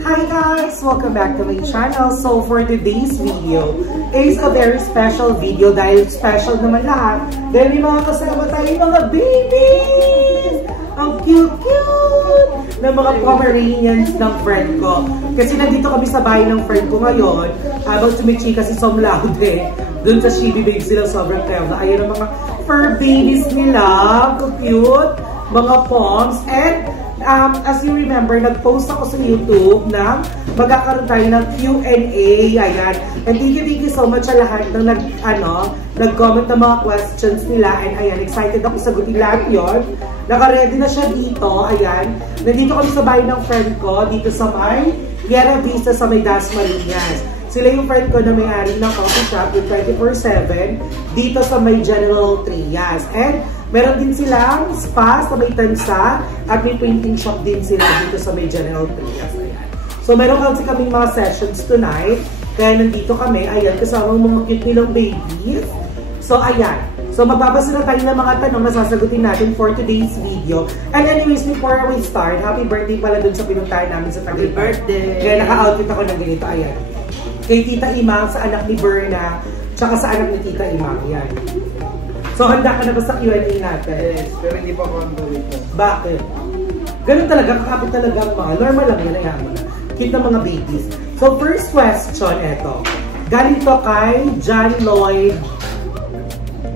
Hi guys! Welcome back to my channel. So for today's video is a very special video dahil special naman lahat. Dahil may mga kasama tayo mga babies! Ang cute-cute ng mga Pomeranians ng friend ko. Kasi nandito kami sa bahay ng friend ko ngayon. Habang sumichika si Som Laude. Doon sa Shibi Babes silang sobrang kaya. Ayan ang mga fur babies nila. Cute! Mga poms. And as you remember, nag-post ako sa YouTube na magkakaroon tayo ng Q&A. Ayan. And thank you so much sa lahat ng nag-comment ng mga questions nila. And ayan, excited ako sagutin lahat yun. Naka-ready na siya dito. Ayan. Nandito kami sa bahay ng friend ko. Dito sa may Tierra Vista sa may Dasmariñas. Sila yung friend ko na may-ari ng coffee shop with 24/7 dito sa may General Trias. And meron din silang spa sa may Tansa at may painting shop din sila dito sa may General Trias. Ayan. So meron kasi kaming mga sessions tonight. Kaya nandito kami. Ayan, kasama mga cute nilang babies. So ayan. So magbabasa na tayo ng mga tanong na sasagutin natin for today's video. And anyways, before we start, happy birthday pala dun sa pinuntahan namin sa Tagaytay. Happy birthday! Kaya naka-outfit ako ng ganito. Ayan. Kay Tita Imang, sa anak ni Berna, tsaka sa anak ni Tita Imang. Yan. So, handa ka na ba sa Q&A natin? Yes, pero hindi pa ako ang gawin ko. Bakit? Ganun talaga, kakapit talaga ang mga. Normal lang yan, ayahan mo na. Cute ng mga babies. So, first question, eto. Galing to kay John Lloyd.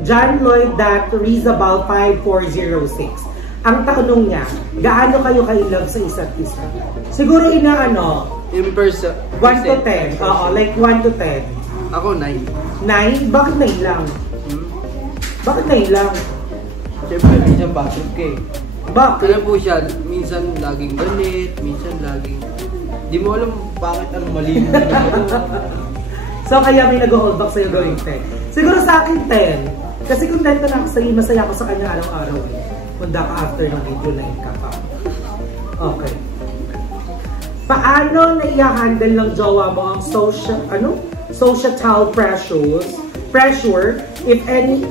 John Lloyd that Rizabal 5406. Ang tanong niya, gaano kayo ka-in-love sa isa't isa? Siguro in person. 1 to 10. Oo, like 1 to 10. Ako, 9. 9? Bakit 9 lang? Bakit 9 lang? Siyempre, minsan bakit ka eh. Bakit? Alam po siya, minsan laging galit, minsan laging... Di mo alam bakit ang mali mo. So, kaya may nag-hold back sa'yo gawing 10. Siguro sa akin 10. Kasi kung 10 na ako sa'yo, masaya ako sa kanya araw-araw eh. Punta ka after ng video 9 ka pa. Okay. Paano na i-handle ng jowa mo ang societal pressure, if any,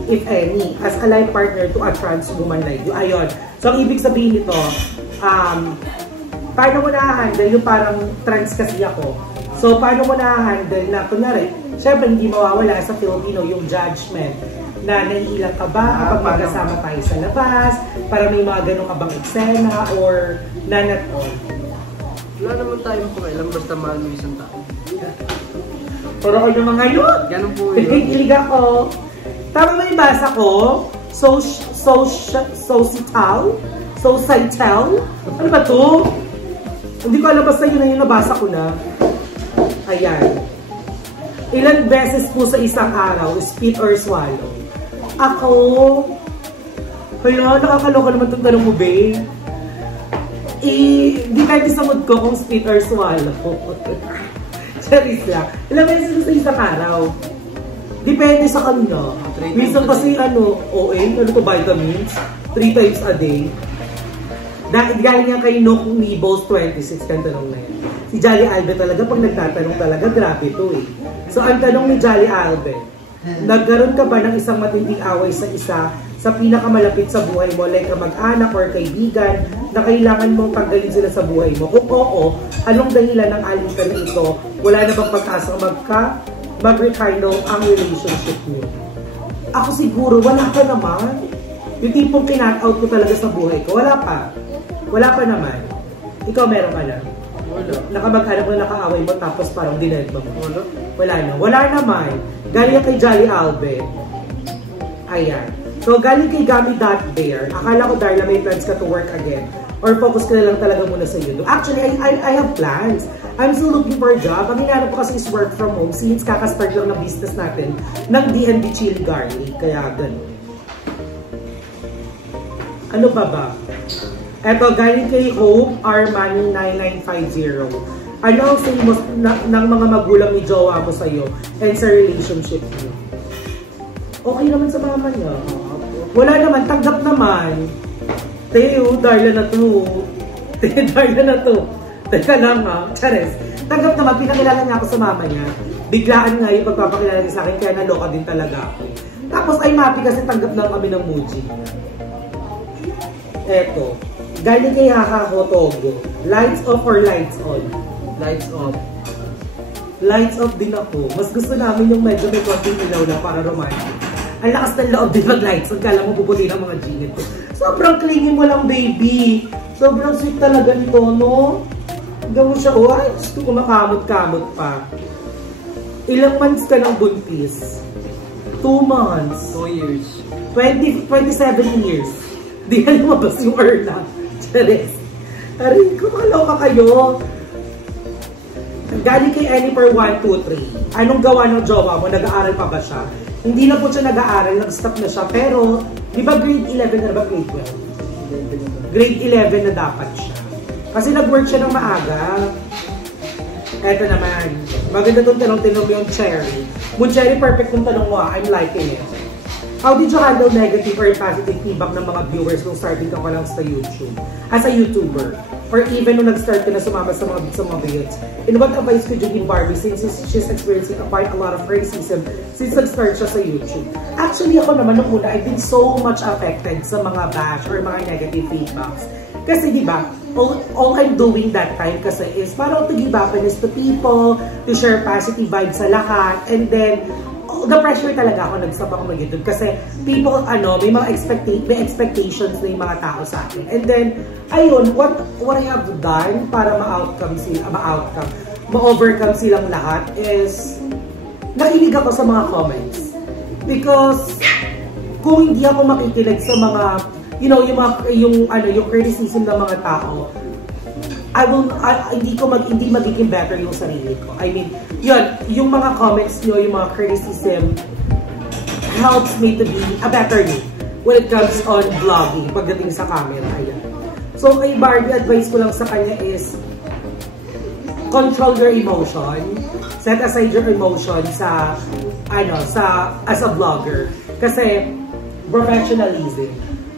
as a life partner to a trans woman like you? Ayun. So, ang ibig sabihin nito, paano mo na-handle yung parang trans kasi ako? So, paano mo na-handle na, kunyari, syempre hindi mawawala sa Filipino yung judgment na naiilang ka ba kapag magkasama tayo sa labas, para may mga ganong kabang eksena, or none at all? Wala naman tayong pakialam basta mahal mo isang tao. Pero ako naman ngayon. Ganun po yun. Pinag-ilig ako. Tama ba yung basa ko? Societal? Ano ba to? Hindi ko alam basta yun na yung nabasa ko na. Ayan. Ilang beses po sa isang araw, spit or swallow? Ako? Kaya nakakaloka naman itong tanong mo, babe. Di kahit sa mood ko kung spit or swallow. Charis lang. Ilang beses sa isang araw? Depende sa kanya. Minsan kasi OA, vitamins, 3 times a day. Galing nga kay Nook Nibbles 26, kang tanong na yan. Si Jolly Albert talaga, pag nagtatanong talaga, grabe to eh. So ang tanong ni Jolly Albert, nagkaroon ka ba ng isang matinding away sa isa sa pinakamalapit sa buhay mo, like kamag-anak or kaibigan, na kailangan mong tanggalin sila sa buhay mo? Kung oo, anong dahilan ng alitan ito? Wala na bang pag-asang mag-rekindle ang relationship niyo? Ako siguro, wala pa naman. Yung tipong pinat-out ko talaga sa buhay ko, wala pa. Wala pa naman. Ikaw meron ka na? Wala. Nakamag-anak mo, nakaaway mo, tapos parang dined mo. Wala. Wala na. Wala naman. Galing kay Jolly Albert. Ayan. So, galing kay Gami.Bear. Akala ko, Darla, may plans ka to work again. Or focus ka na lang talaga muna sa YouTube. Actually, I have plans. I'm still looking for a job. Ang hinanap ko kasi is work from home since kakastart lang ng business natin ng D&D Chili Garlic. Kaya ganun. Ano ba? Eto, galing kay Hope Armani 9950. Ano ang say mo ng mga magulang ni jowa mo sa'yo and sa relationship niyo? Okay naman sa mama niya. Wala naman, tanggap naman. Teo, Darla na to. Darla na to. Teka lang ha, Chares. Tanggap naman, pinakilala niya ako sa mama niya. Biglaan nga yung pagpapakilala niya sa akin, kaya naloka din talaga ako. Tapos ay mapi kasi tanggap lang kami ng Muji. Eto, galing kay Haka Hotogo. Lights off or lights on? Lights off. Lights off din ako. Mas gusto namin yung medyo may konting ilaw na para romantic. Ang lakas ng loob din mag-lights. Ang kala mo puputi ng mga ginit ko. Sobrang clingy mo lang, baby. Sobrang sweet talaga nito, no? Gawin siya, oh, ay, gusto ko makamot-kamot pa. Ilang months ka ng buntis? 2 months. 2 years. 27 years. Di ka lumabas yung Erla. Charis. Aray ko, makaloka kayo. Galing kay Annie per 1, 2, 3. Anong gawa ng jowa mo? Nag-aaral pa ba siya? Hindi na po siya nag-aaral, nag-stop na siya. Pero, di ba grade 11 na ba grade 12? Grade 11 na dapat siya. Kasi nag-work siya ng maaga. Eto naman. Maganda itong tanong-tanong yung Cherry. Moon Cherry, perfect yung tanong mo. I'm liking it. How did you handle negative or positive feedback ng mga viewers nung starting ka lang sa YouTube? As a YouTuber? Or even nung nag-start ka na sumama sa mga videos? And what advice could you give Barbie since she's experiencing quite a lot of criticism since nag-start siya sa YouTube? Actually, ako naman nung una, I've been so much affected sa mga bash or mga negative feedbacks. Kasi di ba, all I'm doing that time kasi is parang to give happiness to people, to share positive vibes sa lahat, and then the pressure talaga ako nag-stop ako mag-YouTube kasi people, may mga expectations na yung mga tao sa akin. And then, ayun, what I have done para ma-overcome silang lahat is nakinig ako sa mga comments. Because, kung hindi ako makikinig sa mga, yung criticism ng mga tao, hindi magiging better yung sarili ko. I mean, yun, yung mga comments nyo, yung mga criticism helps me to be a better me when it comes on vlogging, pagdating sa camera. Ayan. So, kay Barbie, advice ko lang sa kanya is control your emotion. Set aside your emotion as a vlogger. Kasi, professionalism.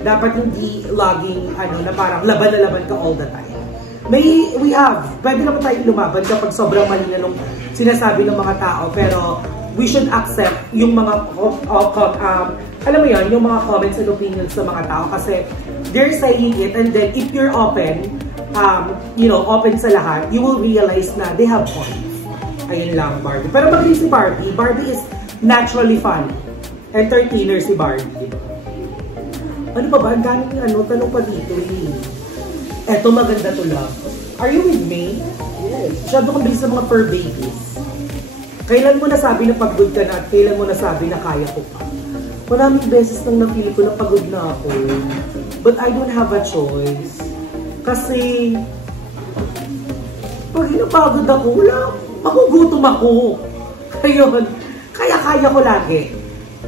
Dapat hindi laging, na parang laban na laban ka all the time. Pwede naman tayo lumaban kapag sobrang mali na nung sinasabi ng mga tao, pero we should accept yung mga, alam mo yun, yung mga comments and opinions ng mga tao kasi they're saying it, and then if you're open, open sa lahat, you will realize na they have points. Ayun lang, Barbie. Pero magaling si Barbie. Barbie is naturally fun. Entertainer si Barbie. Ano pa ba? Ang daming tanong pa dito eh. Eto, maganda to, love. Are you with me? Yes. Masyado kang bilis sa mga fur babies. Kailan mo nasabi na pagod ka na at kailan mo nasabi na kaya ko pa? Maraming beses nang na-feel ko na pagod na ako. But I don't have a choice. Kasi, pag napagod ako, magugutom ako. Ayun. Kaya ko lagi.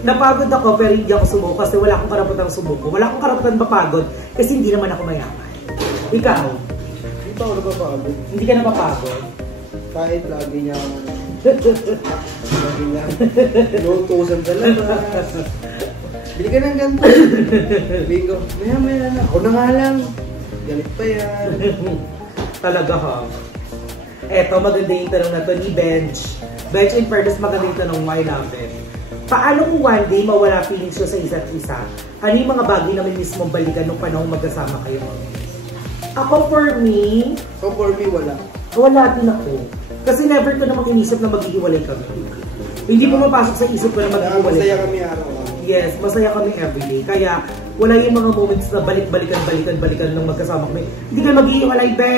Napagod ako pero hindi ako sumuko kasi wala akong karapatang sumuko. Wala akong karapatang mapagod kasi hindi naman ako mayaman. Ikaw? Hindi pa ako napapagod. Hindi ka napapagod? Kahit lagi niya inuutosan talaga. Bili ka ng ganito. Bili ko, maya na. Ako na nga lang. Galit pa yan. Talaga ha. Eto, maganda yung tanong na to ni Bench. Bench in fairness, maganda yung tanong, I love it. Paano kung one day mawala feelings nyo sa isa't isa? Ano yung mga bagay na may mismong balikan nung panahon magkasama kayo? Ako for me, wala. Wala din ako. Kasi never ko namang inisip na maghihiwalay kami. Hindi po mapasok sa isip ko na maghihiwalay. Masaya kami araw-araw. Yes, masaya kami everyday. Kaya wala yung mga moments na balikan nung magkasama kami. Hindi ka maghihiwalay, be.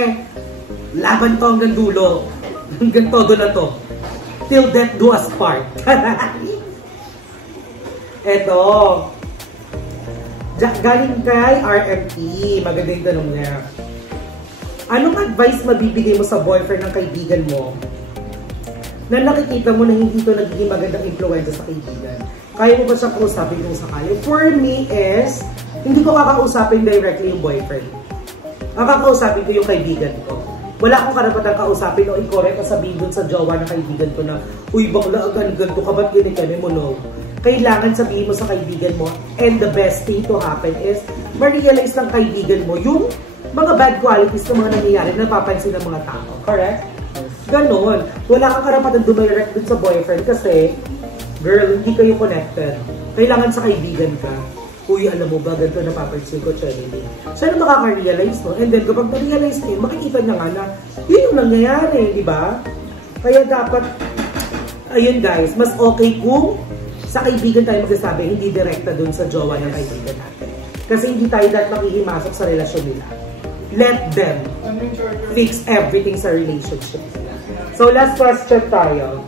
Laban to hanggang dulo. Hanggang todo na to. Till death do us part. Eto. Galing kay RMT. Maganda yung tanong niya. Anong advice mabibigay mo sa boyfriend ng kaibigan mo na nakikita mo na hindi ito nagiging magandang influensya sa kaibigan? Kaya mo ba siyang kausapin kung sakali? For me is, hindi ko kakausapin directly yung boyfriend. Kakausapin ko yung kaibigan ko. Wala akong karapatang kausapin o i-correct at sabihin dun sa jowa ng kaibigan ko na, uy, bakla, ganito ka, ba't ganito mo, no? Kailangan sabihin mo sa kaibigan mo, and the best thing to happen is, ma-realize ng kaibigan mo yung mga bad qualities ng mga nangyayari na napapansin ng mga tao. Correct? Ganon. Wala kang karapatan dumirect dun sa boyfriend kasi, girl, hindi kayo connected. Kailangan sa kaibigan ka. uy, alam mo ba, ganito napapansin ko, Chenny. Siya na makaka-realize, no? And then, kapag na-realize niya, makikita niya nga na, yun yung nangyayari, di ba? Kaya dapat, ayun guys, mas okay kung sa kaibigan tayo magsasabi, hindi direkta dun sa jowa ng kaibigan natin. Kasi hindi tayo dapat makihimasok sa relasyon nila. Let them fix everything sa relationship. So, last question tayo.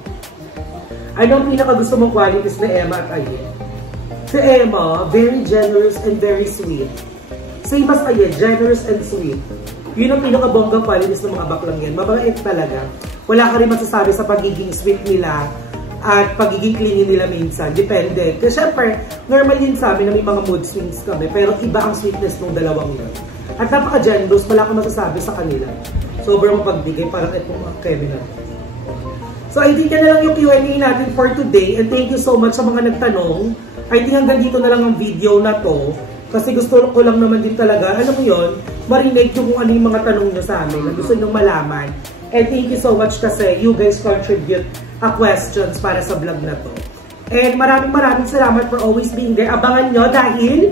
Anong pinaka-gusto mong qualities na Emma at Ayen? Si Emma, very generous and very sweet. Same as Ayen, generous and sweet. Yun ang pinaka-bonggang qualities ng mga baklang yan. Mabait talaga. Wala ka rin masasabi sa pagiging sweet nila at pagiging clingy nila minsan. Depende. Kasi syempre, normal din sa amin na may mga mood swings kami. Pero iba ang sweetness ng dalawang yun. At napaka-generous, wala kang masasabi sa kanila. Sobrang mapagbigay, parang itong Kevin natin. So, I think yan na lang yung Q&A natin for today. And thank you so much sa mga nagtanong. I think hanggang dito na lang ang video na to. Kasi gusto ko lang naman din talaga, alam mo yun, marinig yung kung ano yung mga tanong nyo sa amin na gusto nyo malaman. And thank you so much kasi you guys contribute questions para sa vlog na to. And maraming salamat for always being there. Abangan nyo dahil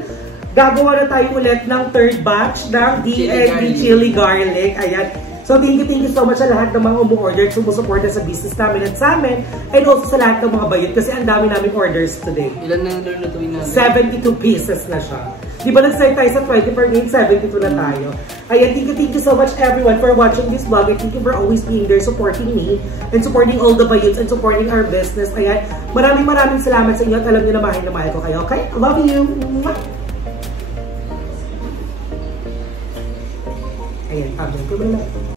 gagawa na tayo ulit ng third batch ng D&D Chili Garlic. Ayan. So, thank you so much sa lahat ng mga umu-order at sumusuporta sa business namin at sa amin. And also sa lahat ng mga bayot kasi ang dami namin orders today. Ilan na lutuin namin? 72 pieces na siya. Di ba nag-start tayo sa 20 per game? 72 na tayo. Ayan, thank you so much everyone for watching this vlog. And thank you for always being there, supporting me, and supporting all the bayots, and supporting our business. Ayan, maraming salamat sa inyo at alam niyo na mahal ko kayo. Okay? I love you! Ayan,